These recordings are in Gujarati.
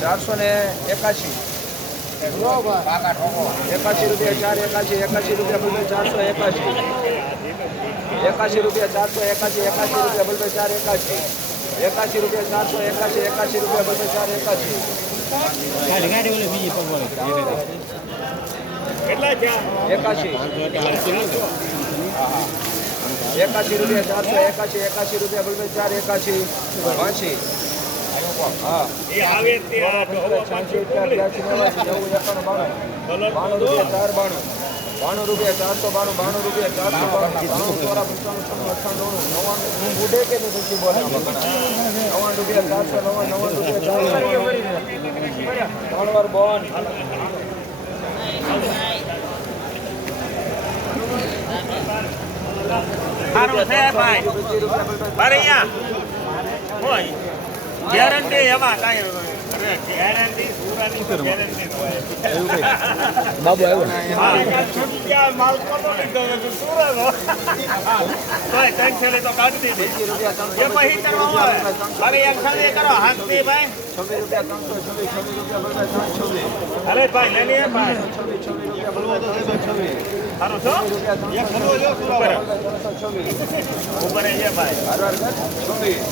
ચારસો ને એકાશી. એકાશી રૂપિયા ચાર એકાશી એકાશી રૂપિયા બલભાઈ ચારસો એકાશી. એકાશી રૂપિયા ચારસો એકાશી એકાશી રૂપિયા બલભાઈ ચાર એકાશી. એકાશી રૂપિયા ચારસો એકાશી એકાશી રૂપિયા બલભાઈ ચાર એકાશી. એકાશી. એકાશી રૂપિયા ચારસો એકાશી એકાશી રૂપિયા બલભાઈ ચાર એકાશી. પાંચી એ આવે તે ચાર બાણું. બાણું રૂપિયા ચારસો બાણું બાણું રૂપિયા ચારસો બાણું બુઢે કે નહીં બોલે? નવ્વાણું રૂપિયા ચારસો નવ્વાણું નવ્વાણું રૂપિયા ત્રણ વાર બોન. સારું છે ભાઈ. અરે અહીંયા. હોય. ગેરંટી એમાં કાંઈ ગેરંટી સુરાની ગેરંટી બાબુ આવ્યો. હા, છૂટ્યા માલ કોનો લીધો છે? સુરતનો. ત્રણ તો એ પછી કરવામાં અરે એક સાથે કરો હાથથી ભાઈ. અરે ભાઈ લઈ લઈએ ભાઈ. સારું છો? એક ખરો જો સુરા ત્રણસો ઉપર એ ભાઈ હાર વાર કર છવ્વીસ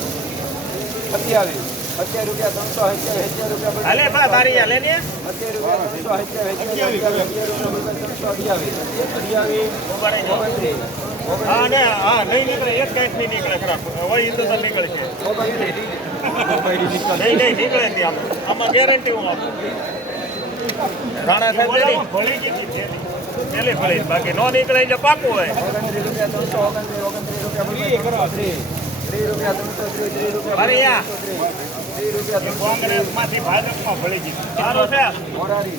સત્યાવીસ. સત્યાવીસ રૂપિયા ત્રણસો સત્યાવીસ રૂપિયા ત્રણસો અઠ્યાવીસ. ઉપર એ જો. ઓગણત્રીસ. હા ને હા નહીં નીકળે એક કાંઈ નહીં નીકળે ખરાબ. હોય તો નીકળે છે નહીં નહીં નીકળે નહીં આમાં. આમાં ગેરંટી હું આપું. રાણા સાહેબ ભળી ગઈ હતી પેલી. ભળી. બાકી નો નીકળે એટલે પાકું હોય. ઓગણત્રીસ રૂપિયા ત્રણસો ઓગણત્રીસ રૂપિયા કોંગ્રેસમાંથી ભાજપમાં ભળી ગયું સારું છે. મોરારી